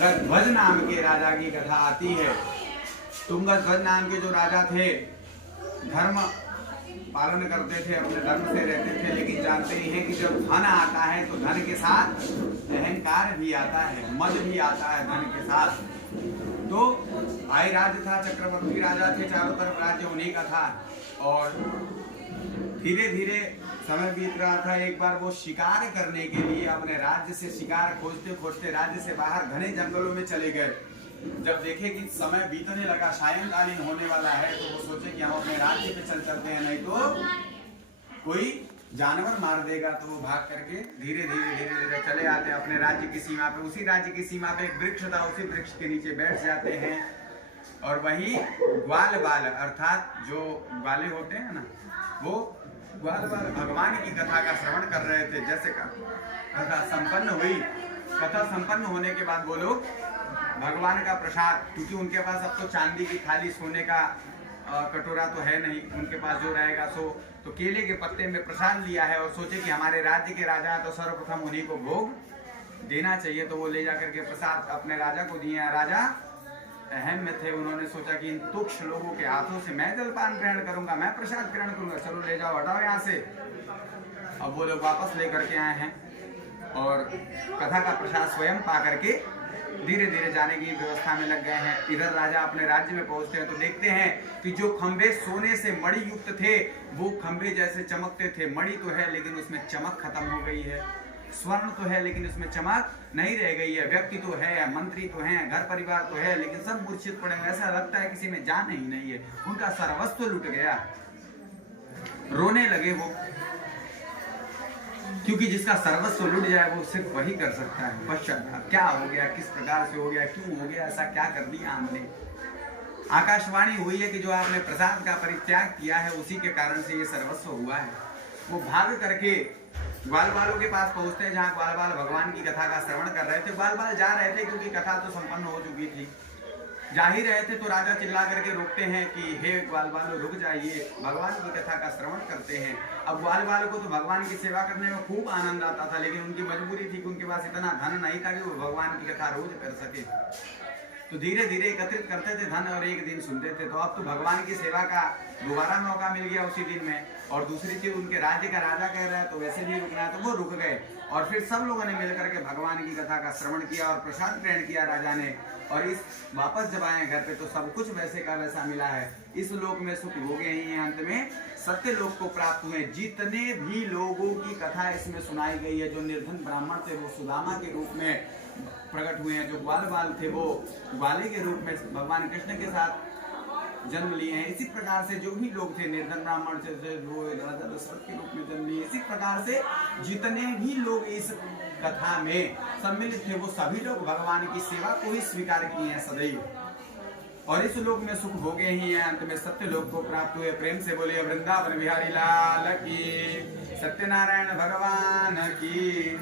ध्वज नाम के राजा की कथा आती है। तुंगध्वज नाम के जो राजा थे, धर्म पालन करते थे, अपने धर्म से रहते थे, लेकिन जानते ही हैं कि जब धन आता है तो धन के साथ अहंकार भी आता है, मद भी आता है धन के साथ। तो भाई राज्य था, चक्रवर्ती राजा थे, चारों तरफ राज्य उन्हीं का था। और धीरे धीरे समय बीत रहा था। एक बार वो शिकार करने के लिए अपने राज्य से शिकार खोजते खोजते राज्य से बाहर घने जंगलों में चले गए। जब देखे कि समय बीतने लगा, सायंकालीन होने वाला है, तो वो सोचे कि हम अपने राज्य पे चल चलते हैं, नहीं तो कोई जानवर मार देगा। तो वो भाग करके धीरे धीरे चले आते अपने राज्य की सीमा पे। उसी राज्य की सीमा पे एक वृक्ष था, उसी वृक्ष के नीचे बैठ जाते हैं। और वही ग्वाल बाल अर्थात जो ग्वाले होते हैं ना, वो ग्वाल बाल भगवान की कथा का श्रवण कर रहे थे। जैसे कथा संपन्न हुई, कथा संपन्न होने के बाद वो लोग भगवान का प्रसाद, क्योंकि उनके पास अब तो चांदी की थाली, सोने का कटोरा तो है नहीं, उनके पास जो रहेगा सो तो केले के पत्ते में प्रसाद लिया है। और सोचे कि हमारे राज्य के राजा तो सर्वप्रथम उन्हीं को भोग देना चाहिए। तो वो ले जाकर के प्रसाद अपने राजा को दिए। राजा अहम में थे, उन्होंने सोचा कि इन तुच्छ लोगों के हाथों से मैं जलपान ग्रहण करूंगा, मैं प्रसाद ग्रहण करूंगा, चलो ले जाओ, हटाओ यहाँ से। अब वो लोग वापस लेकर के आए हैं और कथा का प्रसाद स्वयं पा करके धीरे धीरे जाने की व्यवस्था में लग गए हैं। इधर राजा अपने राज्य में पहुंचते हैं तो देखते हैं कि जो खंबे सोने से मणि युक्त थे, वो खंबे जैसे चमकते थे। मणि तो है लेकिन उसमें चमक खत्म हो गई है, स्वर्ण तो है लेकिन उसमें चमक नहीं रह गई है। व्यक्ति तो है, मंत्री तो हैं, घर परिवार तो है, लेकिन सब मूर्छित पड़े हैं। ऐसा लगता है किसी में जान ही नहीं है, उनका सर्वस्व लुट गया। रोने लगे वो, क्योंकि जिसका सर्वस्व लुट जाए वो सिर्फ वही कर सकता है पश्चाताप। क्या हो गया, किस प्रकार से हो गया, क्यों हो गया, ऐसा क्या कर दिया हमने। आकाशवाणी हुई है कि जो आपने प्रसाद का परित्याग किया है उसी के कारण से ये सर्वस्व हुआ है। वो भाग करके ग्वाल बालों के पास पहुंचते हैं, जहाँ ग्वाल बाल भगवान की कथा का श्रवण कर रहे थे। ग्वाल बाल जा रहे थे क्योंकि कथा तो संपन्न हो चुकी थी, जा ही रहे थे। तो राजा चिल्ला करके रोकते हैं कि हे ग्वाल बालों, रुक जाइए, भगवान की कथा का श्रवण करते हैं। अब ग्वाल बालों को तो भगवान की सेवा करने में खूब आनंद आता था, लेकिन उनकी मजबूरी थी कि उनके पास इतना धन नहीं था कि वो भगवान की कथा रोज कर सके। तो धीरे धीरे एकत्रित करते थे धन और एक दिन सुनते थे। तो अब तो भगवान की सेवा का दोबारा मौका मिल गया उसी दिन में। और दूसरी चीज, उनके राज्य का राजा कह रहा है तो वैसे भी रुकना है, तो वो रुक गए। और फिर सब लोगों ने मिलकर के भगवान की कथा का श्रवण किया और प्रसाद ग्रहण किया राजा ने। और इस वापस जब आए घर पे तो सब कुछ वैसे का वैसा मिला है। इस लोक में सुख भोगे ही हैं, अंत में सत्य लोक को प्राप्त हुए। जितने भी लोगों की कथा इसमें सुनाई गई है, जो निर्धन ब्राह्मण थे वो सुदामा के रूप में प्रकट हुए हैं, जो ग्वाल बाल थे वो ग्वाले के रूप में भगवान कृष्ण के साथ जन्म लिए हैं। इसी प्रकार से जो भी लोग थे निर्धन ब्राह्मण से वो राजा दशरथ के रूप में जन्म लिए। इसी प्रकार से जितने भी लोग इस कथा में सम्मिलित थे वो सभी लोग भगवान की सेवा को ही स्वीकार किए हैं सदैव। और इस लोक में सुख भोगे ही हैं, अंत में सत्य लोक को प्राप्त हुए। प्रेम से बोलिए वृंदावन बिहारी लाल की, सत्यनारायण भगवान की।